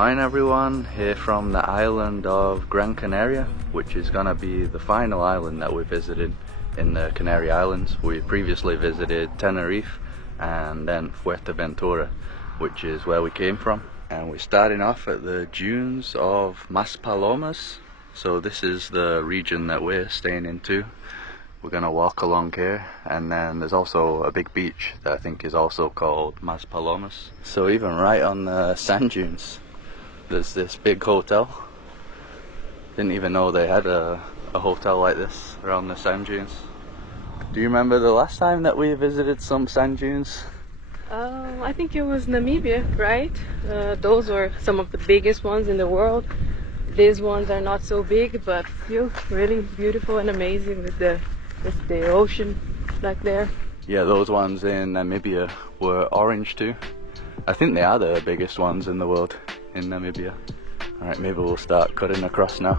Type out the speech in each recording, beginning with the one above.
morning everyone, here from the island of Gran Canaria, which is gonna be the final island that we visited in the Canary Islands. We previously visited Tenerife and then Fuerteventura, which is where we came from. And we're starting off at the dunes of Maspalomas. So this is the region that we're staying into. We're gonna walk along here, and then there's also a big beach that I think is also called Maspalomas. So even right on the sand dunes, there's this big hotel. Didn't even know they had a hotel like this around the sand dunes. Do you remember the last time that we visited some sand dunes? I think it was Namibia, right? Those were some of the biggest ones in the world. These ones are not so big, but still really beautiful and amazing with the ocean back there. Yeah, those ones in Namibia were orange too. I think they are the biggest ones in the world in Namibia. Alright, maybe we'll start cutting across now.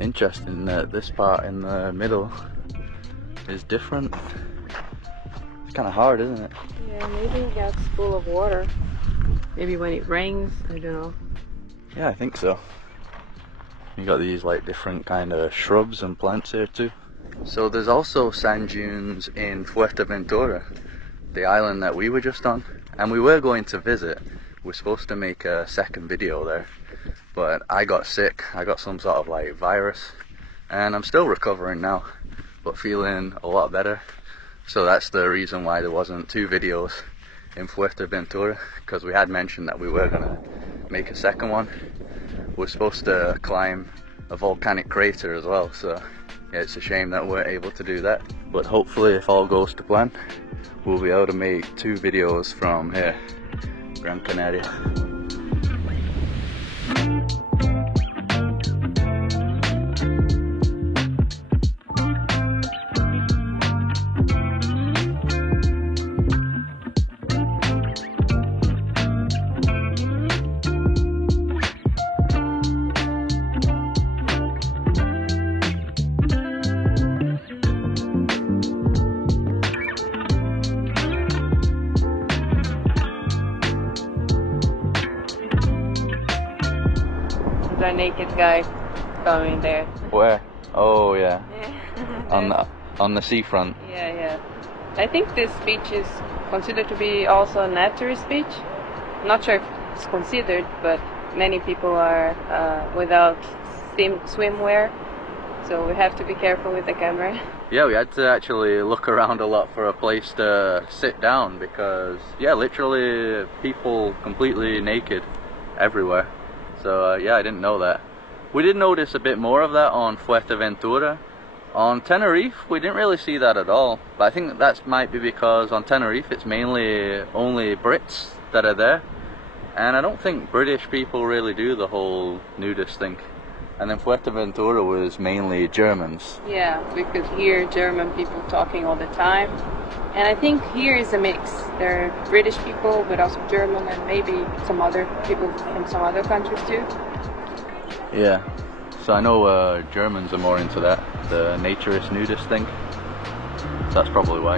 Interesting that this part in the middle is different. It's kind of hard, isn't it? Yeah, maybe it gets full of water. Maybe when it rains, I don't know. Yeah, I think so. You got these like different kind of shrubs and plants here too. So there's also sand dunes in Fuerteventura, the island that we were just on, and we were going to visit. We're supposed to make a second video there, but I got sick. I got some sort of like virus, and I'm still recovering now, but feeling a lot better. So that's the reason why there wasn't two videos in Fuerteventura, because we had mentioned that we were gonna make a second one. We're supposed to climb a volcanic crater as well, so yeah, it's a shame that we weren't able to do that. But hopefully, if all goes to plan, we'll be able to make two videos from here, Gran Canaria. The naked guy coming there. Where? Oh yeah. Yeah. on the seafront. Yeah. I think this beach is considered to be also a naturist beach. Not sure if it's considered, but many people are without swimwear, so we have to be careful with the camera. Yeah, we had to actually look around a lot for a place to sit down because, yeah, literally people completely naked everywhere. So yeah, I didn't know that. We did notice a bit more of that on Fuerteventura. On Tenerife, we didn't really see that at all. But I think that might be because on Tenerife, it's mainly only Brits that are there. And I don't think British people really do the whole nudist thing. And then Fuerteventura was mainly Germans. Yeah, we could hear German people talking all the time. And I think here is a mix. There are British people, but also German, and maybe some other people from some other countries too. Yeah, so I know Germans are more into that, the naturist nudist thing. So that's probably why.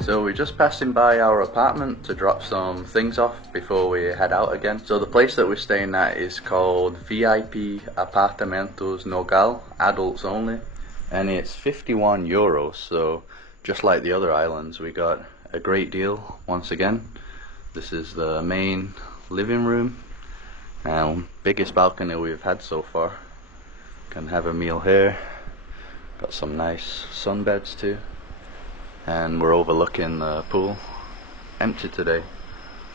So we're just passing by our apartment to drop some things off before we head out again. So the place that we're staying at is called VIP Apartamentos Nogal, adults only, and it's €51. So just like the other islands, we got a great deal once again. This is the main living room and biggest balcony we've had so far. Can have a meal here. Got some nice sunbeds too, and we're overlooking the pool. Empty today.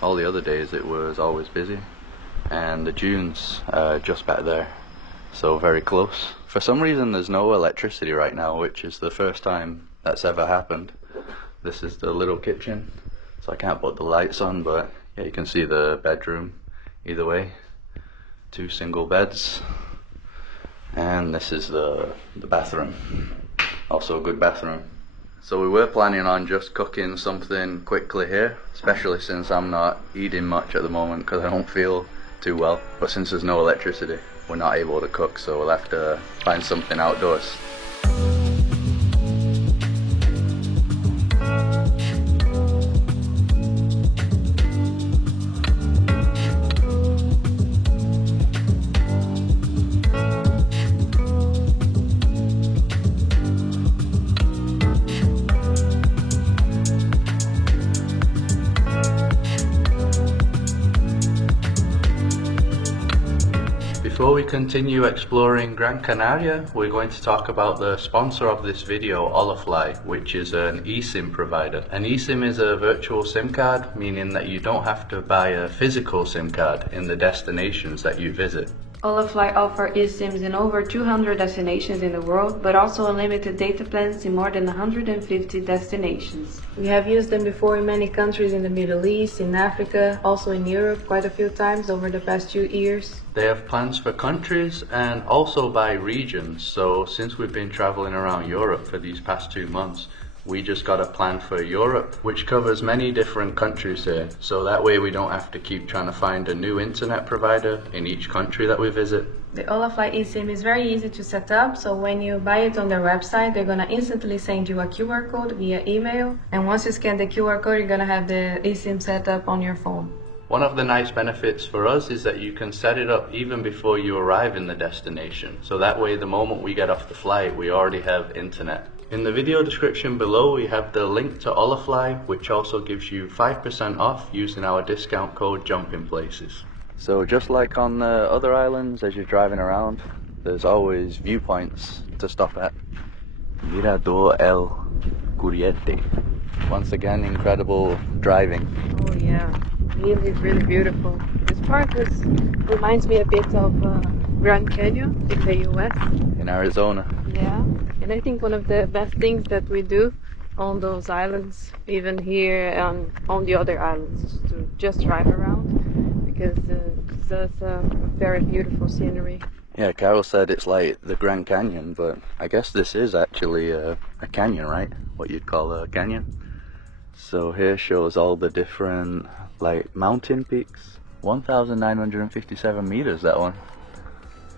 All the other days it was always busy, and the dunes just back there, so very close. For some reason there's no electricity right now, which is the first time that's ever happened. This is the little kitchen, so I can't put the lights on, but yeah, you can see the bedroom either way. 2 single beds. And this is the bathroom. Also a good bathroom. So we were planning on just cooking something quickly here, especially since I'm not eating much at the moment because I don't feel too well. But since there's no electricity, we're not able to cook, so we'll have to find something outdoors. Before we continue exploring Gran Canaria, we're going to talk about the sponsor of this video, Olafly, which is an eSIM provider. An eSIM is a virtual SIM card, meaning that you don't have to buy a physical SIM card in the destinations that you visit. Olafly offers eSIMs in over 200 destinations in the world, but also unlimited data plans in more than 150 destinations. We have used them before in many countries in the Middle East, in Africa, also in Europe quite a few times over the past 2 years. They have plans for countries and also by regions, so since we've been traveling around Europe for these past 2 months, we just got a plan for Europe, which covers many different countries here, so that way we don't have to keep trying to find a new internet provider in each country that we visit. The Olafly eSIM is very easy to set up, so when you buy it on their website, they're gonna instantly send you a QR code via email, and once you scan the QR code, you're gonna have the eSIM set up on your phone. One of the nice benefits for us is that you can set it up even before you arrive in the destination, so that way the moment we get off the flight, we already have internet. In the video description below we have the link to Olafly, which also gives you 5% off using our discount code Jumping Places. So just like on the other islands, as you're driving around, there's always viewpoints to stop at. Mirador El Curiete. Once again, incredible driving. Oh yeah, really beautiful. This park reminds me a bit of Grand Canyon in the US. In Arizona. Yeah, and I think one of the best things that we do on those islands, even here on the other islands, is to just drive around, because it's a very beautiful scenery. Yeah, Carol said it's like the Grand Canyon, but I guess this is actually a canyon, right? What you'd call a canyon. So here shows all the different like mountain peaks. 1,957 meters, that one.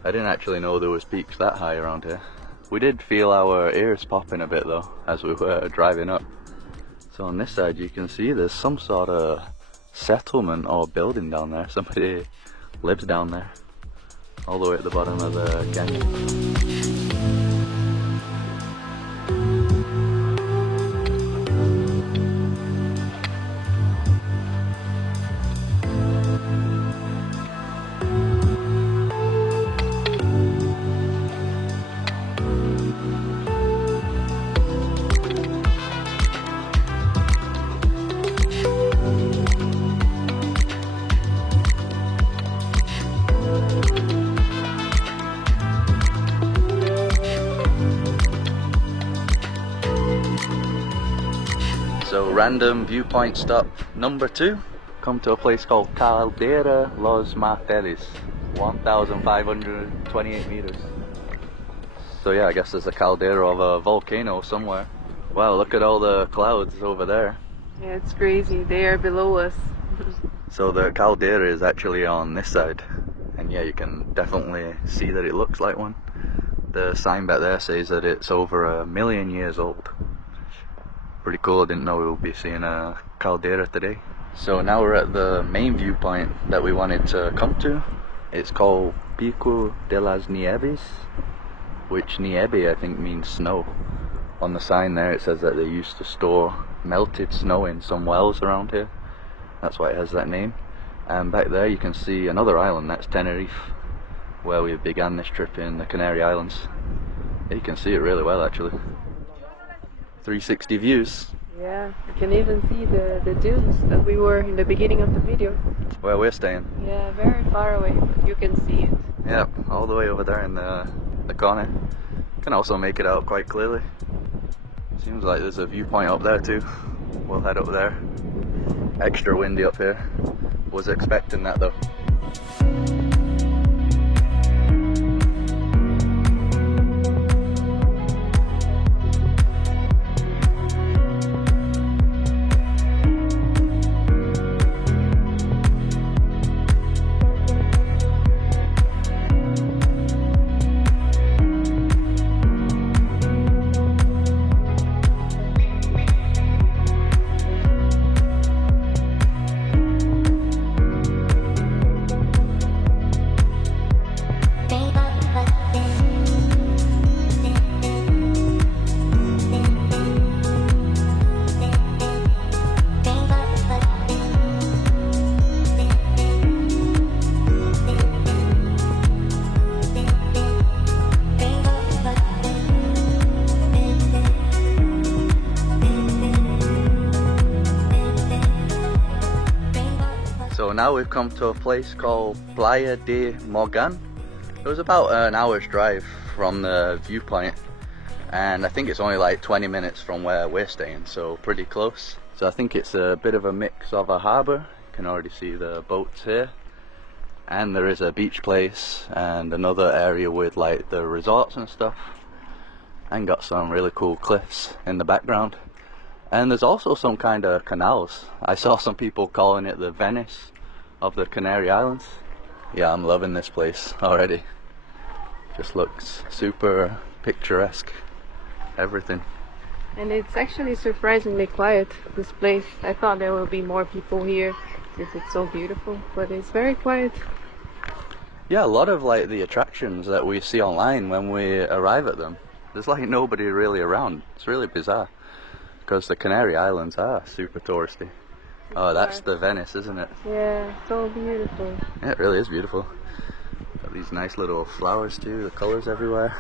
I didn't actually know there was peaks that high around here. We did feel our ears popping a bit though as we were driving up. So on this side you can see there's some sort of settlement or building down there. Somebody lives down there, all the way at the bottom of the canyon. So random viewpoint stop number 2. Come to a place called Caldera Los Marteles, 1,528 meters. So yeah, I guess there's a caldera of a volcano somewhere. Wow, look at all the clouds over there. Yeah, it's crazy. They are below us. So the caldera is actually on this side, and yeah, you can definitely see that it looks like one. The sign back there says that it's over 1 million years old. Pretty cool. I didn't know we would be seeing a caldera today. So now we're at the main viewpoint that we wanted to come to. It's called Pico de las Nieves, which nieve I think means snow. On the sign there it says that they used to store melted snow in some wells around here. That's why it has that name. And back there you can see another island, that's Tenerife, where we began this trip in the Canary Islands. You can see it really well actually. 360 views. Yeah, you can even see the dunes that we were in the beginning of the video. Where we're staying. Yeah, very far away, but you can see it. Yep, all the way over there in the corner. You can also make it out quite clearly. Seems like there's a viewpoint up there too. We'll head up there. Extra windy up here. Was expecting that though. So now we've come to a place called Playa de Morgan. It was about an hour's drive from the viewpoint, and I think it's only like 20 minutes from where we're staying, so pretty close. So I think it's a bit of a mix of a harbour. You can already see the boats here, and there is a beach place and another area with like the resorts and stuff, and got some really cool cliffs in the background. And there's also some kind of canals. I saw some people calling it the Venice of the Canary Islands. Yeah, I'm loving this place already. Just looks super picturesque, everything. And it's actually surprisingly quiet, this place. I thought there will be more people here since it's so beautiful, but it's very quiet. Yeah, a lot of like the attractions that we see online when we arrive at them, there's like nobody really around. It's really bizarre, because the Canary Islands are super touristy. Oh, that's the Venice, isn't it? Yeah, so beautiful. Yeah, it really is beautiful. Got these nice little flowers too, the colours everywhere.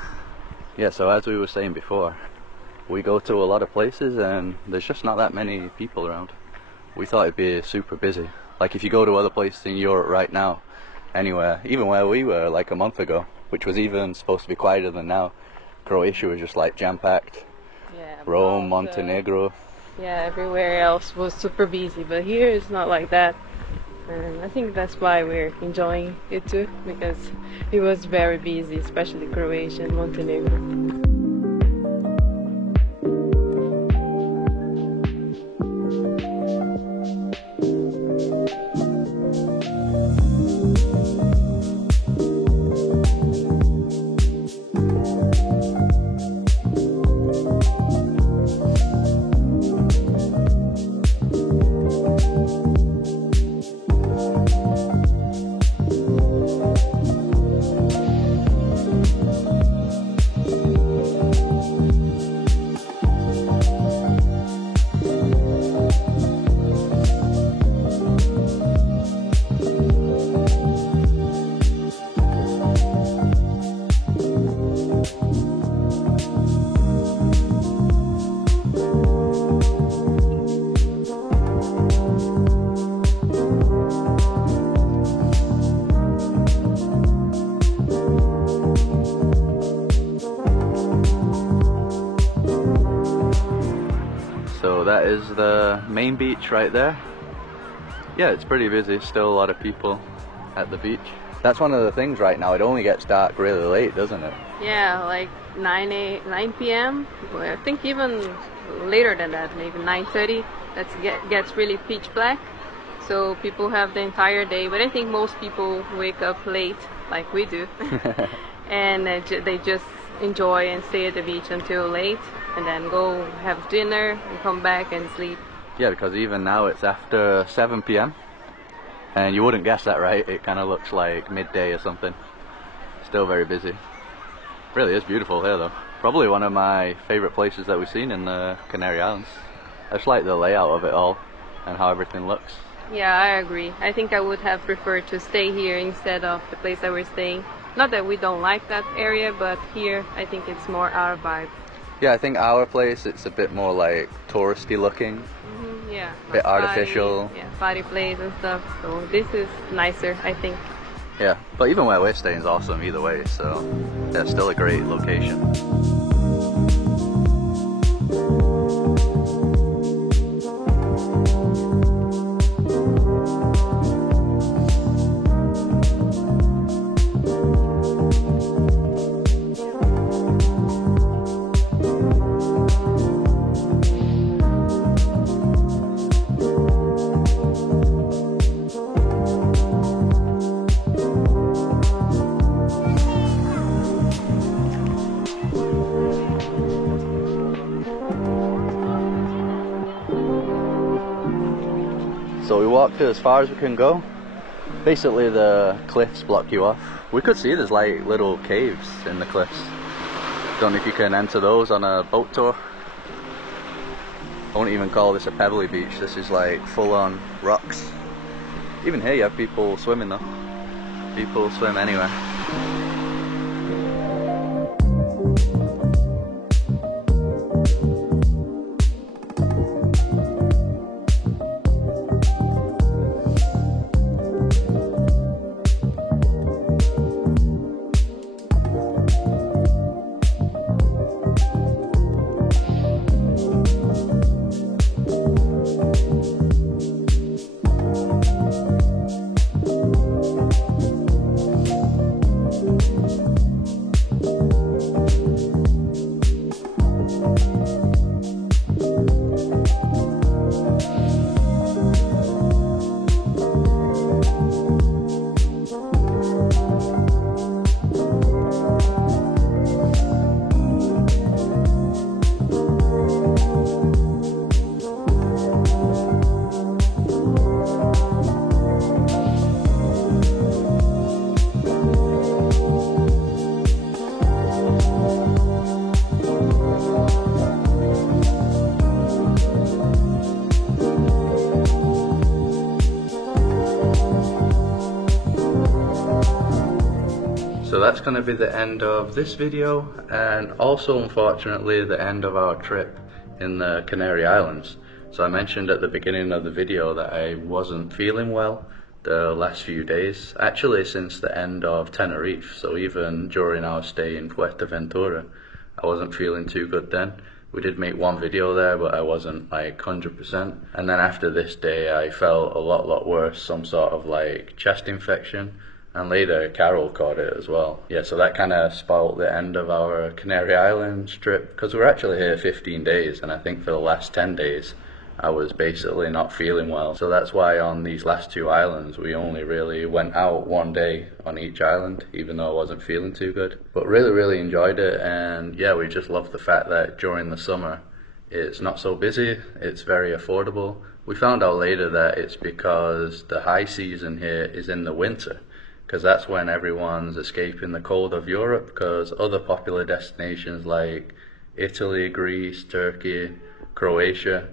Yeah, so as we were saying before, we go to a lot of places and there's just not that many people around. We thought it'd be super busy. Like if you go to other places in Europe right now, anywhere, even where we were like a month ago, which was even supposed to be quieter than now, Croatia was just like jam-packed. Yeah, Rome, Montenegro. Yeah, everywhere else was super busy, but here it's not like that. And I think that's why we're enjoying it too, because it was very busy, especially Croatia and Montenegro. So that is the main beach right there. Yeah, it's pretty busy, still a lot of people at the beach. That's one of the things right now, it only gets dark really late, doesn't it? Yeah, like 9 p.m. Well, I think even later than that, maybe 9:30. That gets really pitch black. So people have the entire day, but I think most people wake up late, like we do, and they just enjoy and stay at the beach until late, and then go have dinner and come back and sleep. Yeah, because even now it's after 7 p.m. and you wouldn't guess that, right? It kind of looks like midday or something. Still very busy. Really is beautiful here though. Probably one of my favorite places that we've seen in the Canary Islands. just like the layout of it all and how everything looks. Yeah, I agree. I think I would have preferred to stay here instead of the place that we're staying. Not that we don't like that area, but here I think it's more our vibe. Yeah, I think our place, it's a bit more like touristy looking. Yeah. A bit artificial. Yeah, party place and stuff. So this is nicer, I think. Yeah, but even where we're staying is awesome either way, so yeah, still a great location. So we walked as far as we can go. Basically the cliffs block you off. We could see there's like little caves in the cliffs. Don't know if you can enter those on a boat tour. I wouldn't even call this a pebbly beach. This is like full on rocks. Even here you have people swimming though. People swim anywhere. So that's going to be the end of this video, and also unfortunately the end of our trip in the Canary Islands. So I mentioned at the beginning of the video that I wasn't feeling well the last few days, actually since the end of Tenerife. So even during our stay in Fuerteventura, I wasn't feeling too good then. We did make one video there, but I wasn't like 100%. And then after this day I felt a lot worse, some sort of like chest infection. And later Carol caught it as well. Yeah, so that kind of spoiled the end of our Canary Islands trip, because we were actually here 15 days, and I think for the last 10 days I was basically not feeling well. So that's why on these last two islands we only really went out one day on each island, even though I wasn't feeling too good. But really enjoyed it, and yeah, we just love the fact that during the summer it's not so busy, it's very affordable. We found out later that it's because the high season here is in the winter, because that's when everyone's escaping the cold of Europe, because other popular destinations like Italy, Greece, Turkey, Croatia,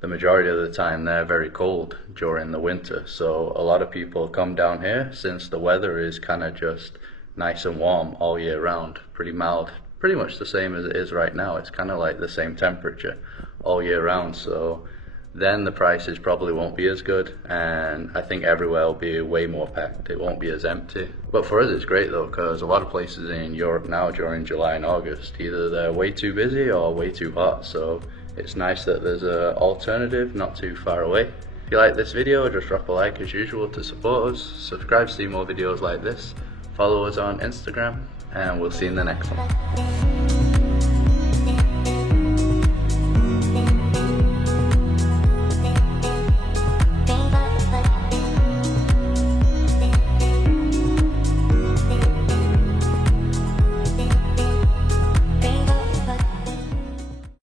the majority of the time they're very cold during the winter. So a lot of people come down here since the weather is kind of just nice and warm all year round, pretty mild, pretty much the same as it is right now. It's kind of like the same temperature all year round. So then the prices probably won't be as good, and I think everywhere will be way more packed. It won't be as empty. But for us it's great though, because a lot of places in Europe now during July and August, either they're way too busy or way too hot, so it's nice that there's an alternative not too far away. If you like this video, just drop a like as usual to support us, subscribe to see more videos like this, follow us on Instagram, and we'll see you in the next one.